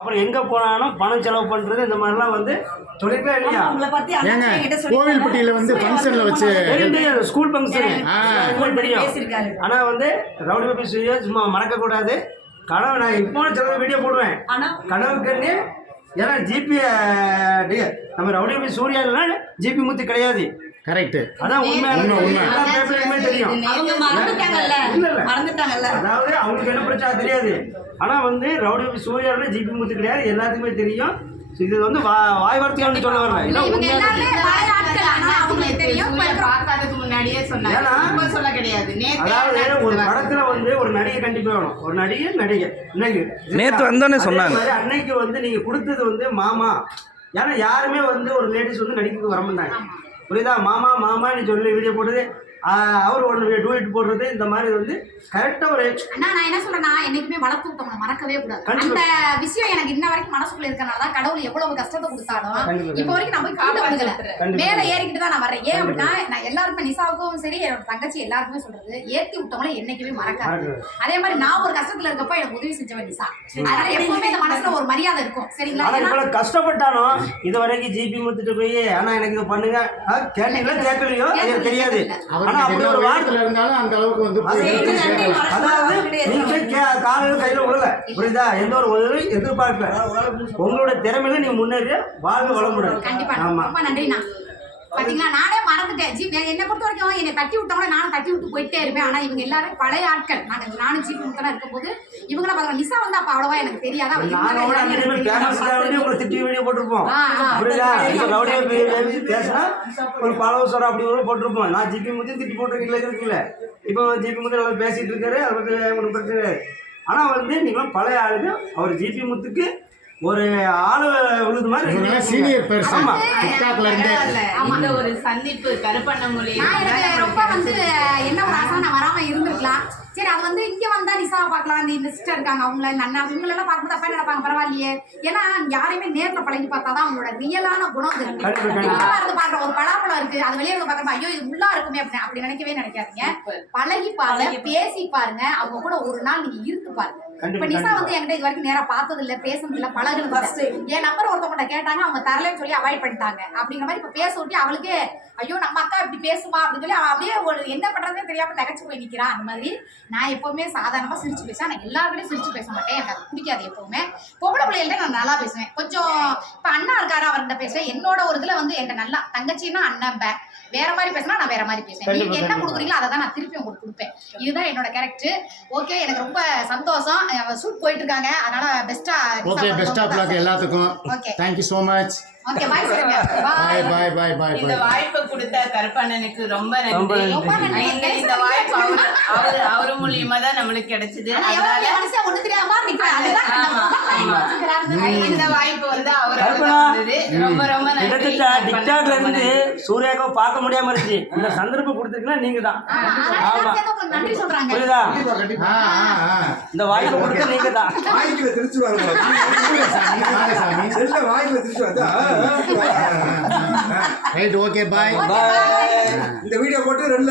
அப்புறம் எங்க போனாலும் பணம் செலவு பண்றது இந்த மாதிரிலாம் வந்து சொல்லிருக்கா இல்லையா? கோவில்பட்டியில வந்து ஃபங்க்ஷன்ல வச்சு ஸ்கூல் ஃபங்க்ஷன் தெரியும். ஆனா வந்து ரவுடி பேபி சும்மா மறக்க கூடாது. கனவு நான் இப்போ சில வீடியோ போடுவேன். கனவுக்கு ஏன்னா ஜிபி நம்ம ரவுடி பேபி சூர்யா இல்லைன்னா ஜிபி முத்து கிடையாது. கரெக்ட். அதான் உண்மை. எல்லா பேப்பருக்குமே தெரியும். அதாவது அவங்களுக்கு என்ன பிரச்சனை தெரியாது. ஆனா வந்து ரவுடி பேபி சூர்யா இல்லைன்னா ஜிபி முத்து கிடையாது, எல்லாத்துக்குமே தெரியும். இது வந்து வாய் வார்த்தையான்னு சொல்ல வரல. அதாவது ஒரு படத்துல வந்து ஒரு நடிகை கண்டிப்பா வேணும். ஒரு நடிகை இன்னைக்கு நேத்து வந்தோன்னு சொன்னாங்க. அன்னைக்கு வந்து நீங்க கொடுத்தது வந்து மாமா. ஏன்னா யாருமே வந்து ஒரு லேடிஸ் வந்து நடிக்கிறதுக்கு வர மாட்டாங்க. புரியுதா? மாமா மாமான்னு சொல்லி வீடியோ போடுறது, அவர் ஒன்று டூயிட் போடுறது, இந்த மாதிரி வந்து கரெக்டாக ஒரு நான் என்ன சொல்றேன்னா, என்னைக்குமே வளர்த்து விட்டவங்களை மறக்கவே கூடாது. அந்த விஷயம் எனக்கு இன்ன வரைக்கும் மனசுக்குள்ள இருக்கனால தான் கடவுள் எவ்வளவு கஷ்டத்தை கொடுத்தாலும் இப்போ வரைக்கும் நான் போய் கீழே விழுகல, மேலே ஏறிக்கிட்டு தான் நான் வர்றேன். ஏன் அப்படின்னா நான் எல்லாருக்குமே, நிசாவுக்கும் சரி என்னோட தங்கச்சி எல்லாருக்குமே சொல்றது, ஏற்றி விட்டவங்கள என்னைக்குமே மறக்காது. அதே மாதிரி நான் ஒரு கஷ்டத்துல இருக்கப்ப எனக்கு உதவி செஞ்சவன் நிசா. அதனால எப்பவுமே இந்த மனசுல ஒரு மரியாதை இருக்கும். சரிங்களா? கஷ்டப்பட்டாலும் இது வரைக்கும் ஜிபி முத்துட்டு போய் ஆனா எனக்கு இது பண்ணுங்க கேட்டீங்களா கேட்கலையோ எனக்கு தெரியாது. ஆனா அப்படி ஒரு வார்த்தை இருந்தாலும் அந்த அளவுக்கு வந்து அதாவது நீங்க காலையில கையில விடல. புரியுதா? எந்த ஒரு உதவி எதிர்பார்க்கல. உங்களோட திறமையில நீங்க முன்னேறி வாழ்வு வளமுடன். கண்டிப்பா. ரொம்ப நன்றிண்ணா. பாத்தீங்களா, நானே மறந்துட்டேன். என்னை பொறுத்த வரைக்கும் என்னை தட்டி விட்டவங்கள நானும் தட்டி விட்டு போயிட்டே இருப்பேன். ஆனா இவங்க எல்லாரும் பழைய ஆட்கள். நானும் ஜிபி முத்தெல்லாம் இருக்கும் போது இவங்கள பாத்தீங்க. நிசா வந்து அப்ப அவ்வளவா எனக்கு தெரியாதா. திட்டி வீடியோ போட்டிருப்போம். புரியுதா? பேசினா ஒரு பலவசரம் அப்படி ஒரு போட்டிருப்போம். நான் ஜிபி முத்தி திட்டி போட்டிருக்கீங்களா? இப்போ ஜிபி முத்து நல்லா பேசிட்டு இருக்காரு. அதை பத்தி ஒன்றும் பிரச்சனை இல்லை. ஆனா வந்து நீங்களும் பழைய ஆளுங்க. அவர் ஜிபி முத்துக்கு ஒரு ஆளு விழுது மாதிரி சீனியர் பர்சன். இந்த ஒரு சந்திப்பு கருப்பண்ண மூலியம் ரொம்ப வந்து என்ன ஒரு ஆசை, நான் வராம இருந்திருக்கலாம். சரி, அது வந்து இங்க வந்தா நிசாவை பார்க்கலாம். இந்த சிஸ்டர் இருக்காங்க, அவங்கள இந்த அண்ணா இவங்களெல்லாம் பார்க்கும்போது அப்பா நினைப்பாங்க பரவாயில்லையே. ஏன்னா யாரையுமே நேரில் பழகி பார்த்தாதான் அவங்களோட ரியலான குணம் தெரியும். இருந்து பாக்குற ஒரு பலாப்பழம் இருக்கு, அது வெளியே இருந்து பாக்குறப்ப ஐயோ இது உள்ளா இருக்குமே அப்படி நினைக்கவே நினைக்காதீங்க. பழகி பாருங்க, பேசி பாருங்க, அவங்க கூட ஒரு நாள் நீங்க இருக்கு பாருங்க. இப்ப நிசா வந்து என்கிட்ட இது வரைக்கும் நேரா பார்த்தது இல்ல, பேசுறது இல்ல, பழகுறது. என் நம்பர் ஒருத்தவங்க கேட்டாங்க, அவங்க தரலன்னு சொல்லி அவாய்ட் பண்ணிட்டாங்க. அப்படிங்கிற மாதிரி இப்ப பேச விட்டு அவளுக்கு ஐயோ நம்ம அக்கா இப்படி பேசுமா அப்படின்னு சொல்லி அப்படியே ஒரு என்ன பண்றதே தெரியாம தகச்சு போய் நிக்கிறான். அந்த மாதிரி நான் எப்பவுமே சாதாரணமா சிரிச்சு பேசுவேன். நான் எல்லாருமே சிரிச்சு பேச மாட்டேன், எனக்கு அது பிடிக்காது. எப்பவுமே பொம்பளை பிள்ளைகள்ட்ட நான் நல்லா பேசுவேன். கொஞ்சம் இப்ப அண்ணா இருக்காரு, அவர்கிட்ட பேசுவேன். என்னோட ஒரு இதுல வந்து என்கிட்ட நல்லா தங்கச்சின்னா அண்ணன் வேற மாதிரி பேசினா நான் வேற மாதிரி பேசுவேன். நீங்க என்ன கொடுக்குறீங்களோ அதை தான் நான் திருப்பி உங்களுக்கு கொடுப்பேன். இதுதான் என்னோட கேரக்டர். ஓகே, எனக்கு ரொம்ப சந்தோஷம். ஷூட் போயிட்டு இருக்காங்க, அதனால பெஸ்டா ஓகே. பெஸ்ட் ஆஃப் லக் எல்லாத்துக்கும். Thank you so much. Okay, bye சொல்லுங்க. பை. இந்த வாய்ப்பு கொடுத்த கருப்பண்ணனுக்கு ரொம்ப நன்றி. இந்த வாய்ப்பு அவரு மூலியமா தான் நம்மளுக்கு கிடைச்சது. அதனால மனசே ஒண்ணு தெரியாம நிக்கிறேன். இந்த வாய்ப்பு வந்து அவருக்கு வந்தது. ரொம்ப ரொம்ப நன்றி. டிக்டாக்ல இருந்து சூர்யாவை பார்க்க முடியாம இருந்துச்சு. இந்த சந்தர்ப்பம் கொடுத்துருக்கீங்கன்னா நீங்க தான். ஆமா, நன்றி சொல்றாங்க. புரியுதா? இந்த வாய்ப்பு கொடுத்து நீங்க தான். வாய்க்குல திருச்சி வாங்க செல்ல வாய்க்குல திருச்சி வந்தா ரைட். ஓகே, பாய். இந்த வீடியோ போட்டு 2